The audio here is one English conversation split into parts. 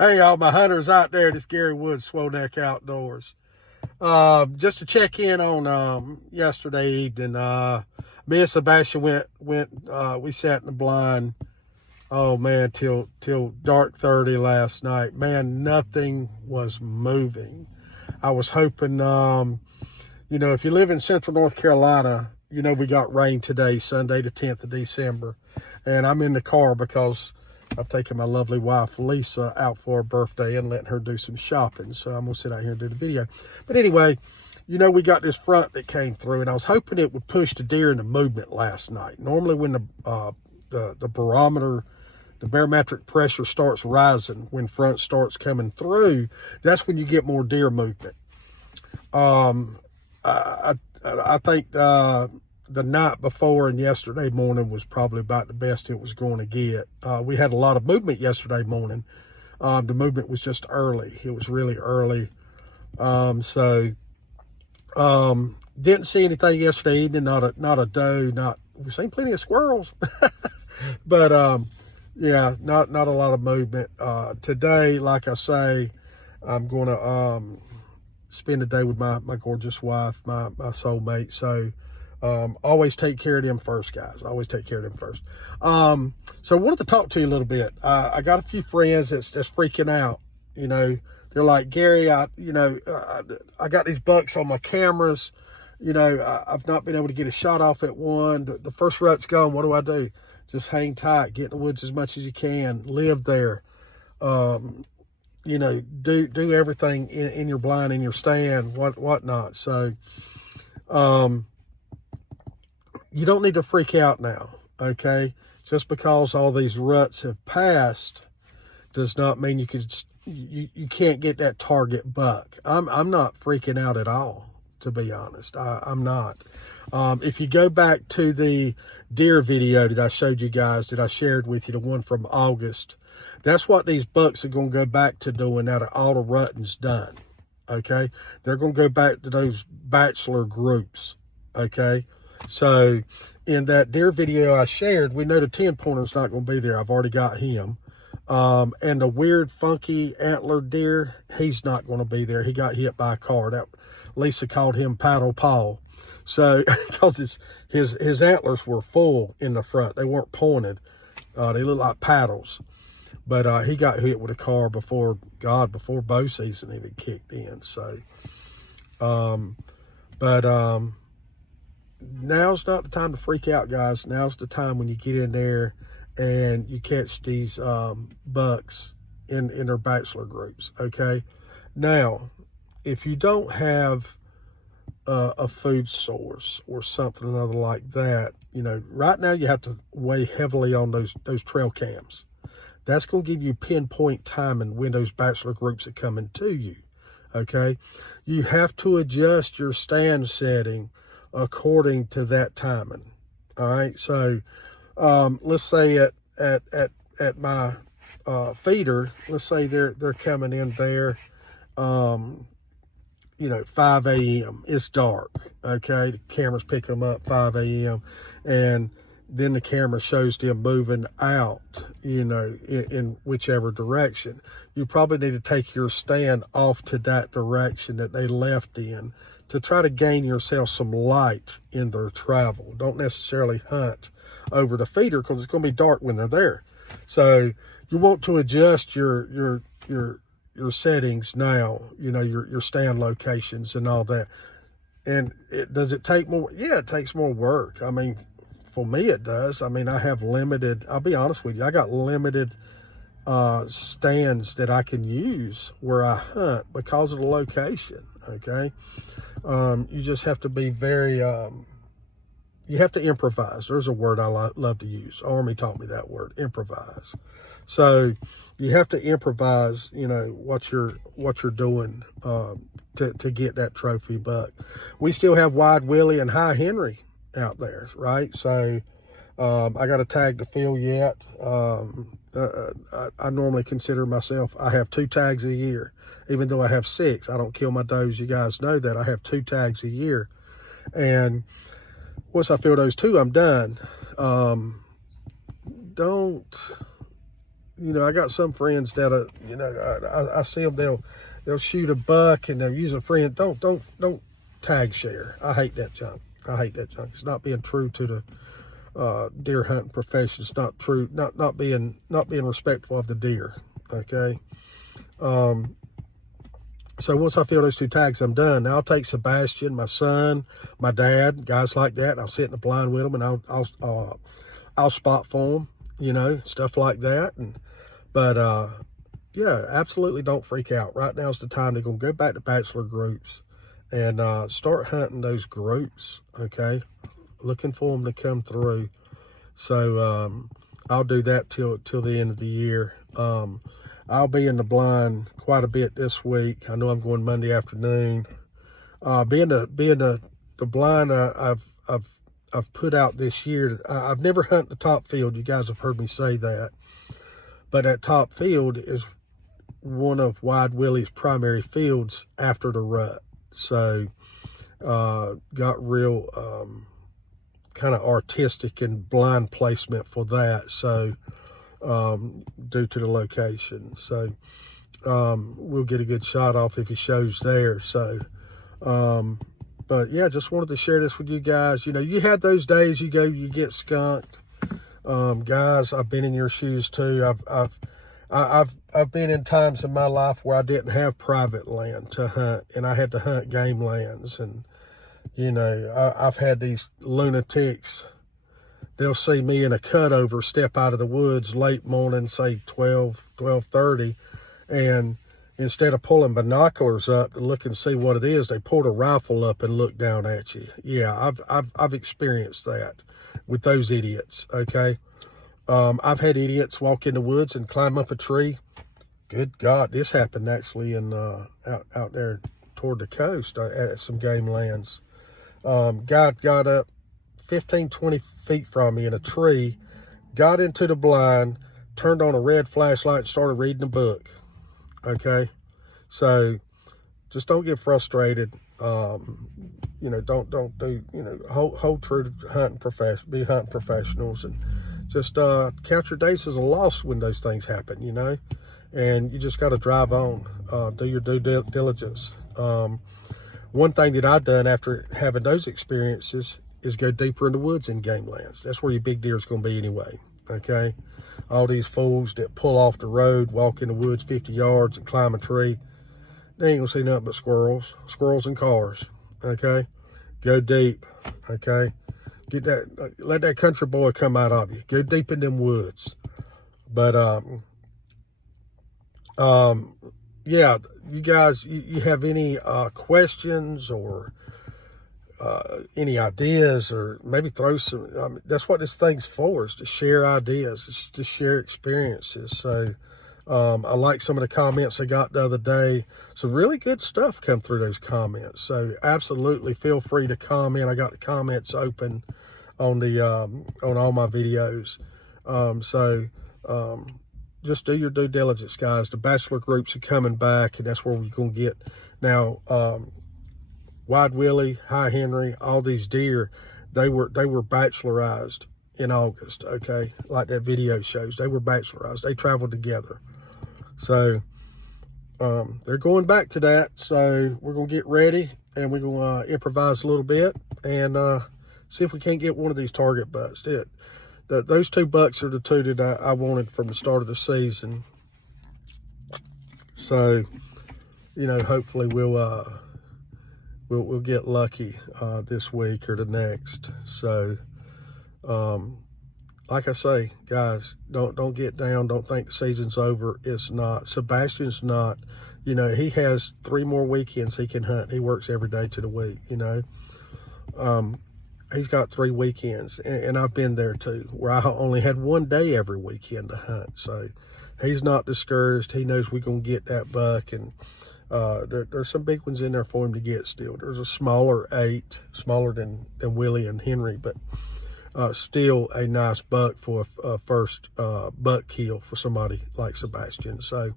Hey, all my hunters out there, this Gary Woods, SwolNeck Outdoors. Just to check in on yesterday evening. Me and Sebastian we sat in the blind, oh man, till dark 30 last night. Man, nothing was moving. I was hoping, if you live in central North Carolina, we got rain today, Sunday the 10th of December. And I'm in the car because I've taken my lovely wife, Lisa, out for her birthday and letting her do some shopping. So I'm going to sit out here and do the video. But anyway, we got this front that came through, and I was hoping it would push the deer into movement last night. Normally when the barometer, the barometric pressure starts rising, when front starts coming through, that's when you get more deer movement. I think the night before and yesterday morning was probably about the best it was going to get. We had a lot of movement yesterday morning. The movement was just early. It was really early. Didn't see anything yesterday evening. Not a doe. We've seen plenty of squirrels, but yeah, not a lot of movement. Today, like I say, I'm going to spend the day with my gorgeous wife, my soulmate. So always take care of them first, guys. Always take care of them first. So I wanted to talk to you a little bit. I got a few friends that's just freaking out. They're like, Gary, I got these bucks on my cameras. I've not been able to get a shot off at one. The first rut's gone. What do I do? Just hang tight, get in the woods as much as you can, live there. Do everything in your blind, in your stand, whatnot. So, you don't need to freak out now, okay? Just because all these ruts have passed does not mean you can't get that target buck. I'm not freaking out at all, to be honest. I'm not. If you go back to the deer video that I showed you guys, that I shared with you, the one from August, that's what these bucks are going to go back to doing now that all the rutting's done, okay? They're going to go back to those bachelor groups, okay? So in that deer video I shared, we know the 10-pointer's not going to be there. I've already got him. And the weird, funky antler deer, he's not going to be there. He got hit by a car. Lisa called him Paddle Paul. So, because his antlers were full in the front. They weren't pointed. They looked like paddles. But he got hit with a car before bow season even kicked in. So, now's not the time to freak out, guys. Now's the time when you get in there and you catch these bucks in their bachelor groups, okay? Now, if you don't have a food source or something or another like that, right now you have to weigh heavily on those trail cams. That's going to give you pinpoint timing when those bachelor groups are coming to you, okay? You have to adjust your stand setting according to that timing. All right. So let's say at my feeder, let's say they're coming in there 5 a.m. It's dark. Okay. The cameras pick them up 5 a.m. and then the camera shows them moving out, in whichever direction. You probably need to take your stand off to that direction that they left in, to try to gain yourself some light in their travel. Don't necessarily hunt over the feeder because it's going to be dark when they're there. So you want to adjust your settings now, your stand locations and all that. And does it take more? Yeah, it takes more work. I mean, for me it does. I mean, I have limited, I'll be honest with you, I got limited stands that I can use where I hunt because of the location, okay? You just have to be very, you have to improvise. There's a word I love to use. Army taught me that word, improvise. So you have to improvise, what you're doing to get that trophy buck. We still have Wide Willie and High Henry out there, right? So I got a tag to fill yet. I normally consider myself, I have 2 tags a year. Even though I have 6, I don't kill my does. You guys know that. I have 2 tags a year. And once I fill those 2, I'm done. Don't you know, I got some friends that, you know, I see them, they'll shoot a buck and they'll use a friend. Don't tag share. I hate that junk. I hate that junk. It's not being true to the deer hunting profession. It's not true, not being respectful of the deer. Okay. So once I fill those 2 tags, I'm done. Now I'll take Sebastian, my son, my dad, guys like that, and I'll sit in the blind with them, and I'll spot for them, you know, stuff like that. But yeah, absolutely don't freak out. Right now is the time they're gonna go back to bachelor groups and start hunting those groups. Okay, looking for them to come through. So I'll do that till the end of the year. I'll be in the blind quite a bit this week. I know I'm going Monday afternoon. Being the blind I've put out this year. I've never hunted the top field. You guys have heard me say that, but that top field is one of Wide Willie's primary fields after the rut. So got real kind of artistic and blind placement for that. So due to the location. So we'll get a good shot off if he shows there. So but yeah, just wanted to share this with you guys. You know, you had those days you get skunked. Guys, I've been in your shoes too. I've been in times in my life where I didn't have private land to hunt, and I had to hunt game lands. And you know, I've had these lunatics. They'll see me in a cutover, step out of the woods late morning, say 12:30, and instead of pulling binoculars up to look and see what it is, they pulled a rifle up and looked down at you. Yeah, I've experienced that with those idiots. Okay, I've had idiots walk in the woods and climb up a tree. Good God, this happened actually in out there toward the coast at some game lands. Guy got up 15, 20 feet from me in a tree, got into the blind, turned on a red flashlight and started reading a book. Okay, so just don't get frustrated. You know, don't do, you know, hold true to hunting be hunting professionals, and just count your days as a loss when those things happen, you know, and you just got to drive on, do your due diligence. One thing that I've done after having those experiences is go deeper in the woods in game lands. That's where your big deer is going to be anyway. Okay, all these fools that pull off the road, walk in the woods 50 yards and climb a tree, they ain't gonna see nothing but squirrels and cars. Okay, go deep. Okay, get that, let that country boy come out of you. Go deep in them woods. But yeah, you guys, you have any questions or any ideas, or maybe throw some, I mean, that's what this thing's for, is to share ideas, it's to share experiences. So I like some of the comments I got the other day. Some really good stuff come through those comments. So absolutely feel free to comment. I got the comments open on the on all my videos. Just do your due diligence, guys. The bachelor groups are coming back, and that's where we're gonna get now. Wide Willie, High Henry, all these deer, they were bachelorized in August. Okay, like that video shows, they were bachelorized. They traveled together. So they're going back to that. So we're gonna get ready, and we're gonna improvise a little bit and see if we can't get one of these target bucks. Those 2 bucks are the 2 that I wanted from the start of the season. So, you know, hopefully we'll get lucky this week or the next. So like I say, guys, don't get down. Don't think the season's over. It's not. Sebastian's not. You know, he has 3 more weekends he can hunt. He works every day to the week, you know. He's got 3 weekends, and I've been there too, where I only had 1 day every weekend to hunt. So he's not discouraged. He knows we're going to get that buck, and there's some big ones in there for him to get still. There's a smaller 8, smaller than Willie and Henry, but still a nice buck for a first buck kill for somebody like Sebastian. So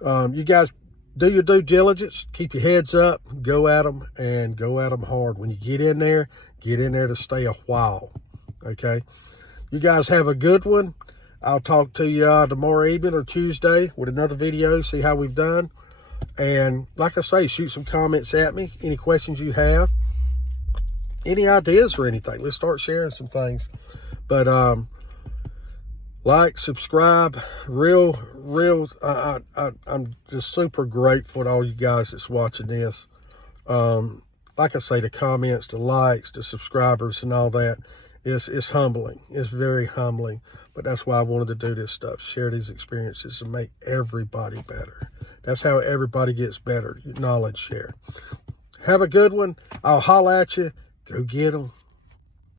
you guys do your due diligence, keep your heads up, go at them, and go at them hard. When you get in there to stay a while. Okay, you guys have a good one. I'll talk to you tomorrow evening or Tuesday with another video, see how we've done. And like I say, shoot some comments at me, any questions you have, any ideas or anything. Let's start sharing some things. But like, subscribe, I'm just super grateful to all you guys that's watching this. Like I say, the comments, the likes, the subscribers and all that, it's humbling. It's very humbling. But that's why I wanted to do this stuff, share these experiences and make everybody better. That's how everybody gets better, knowledge share. Have a good one. I'll holler at you. Go get them.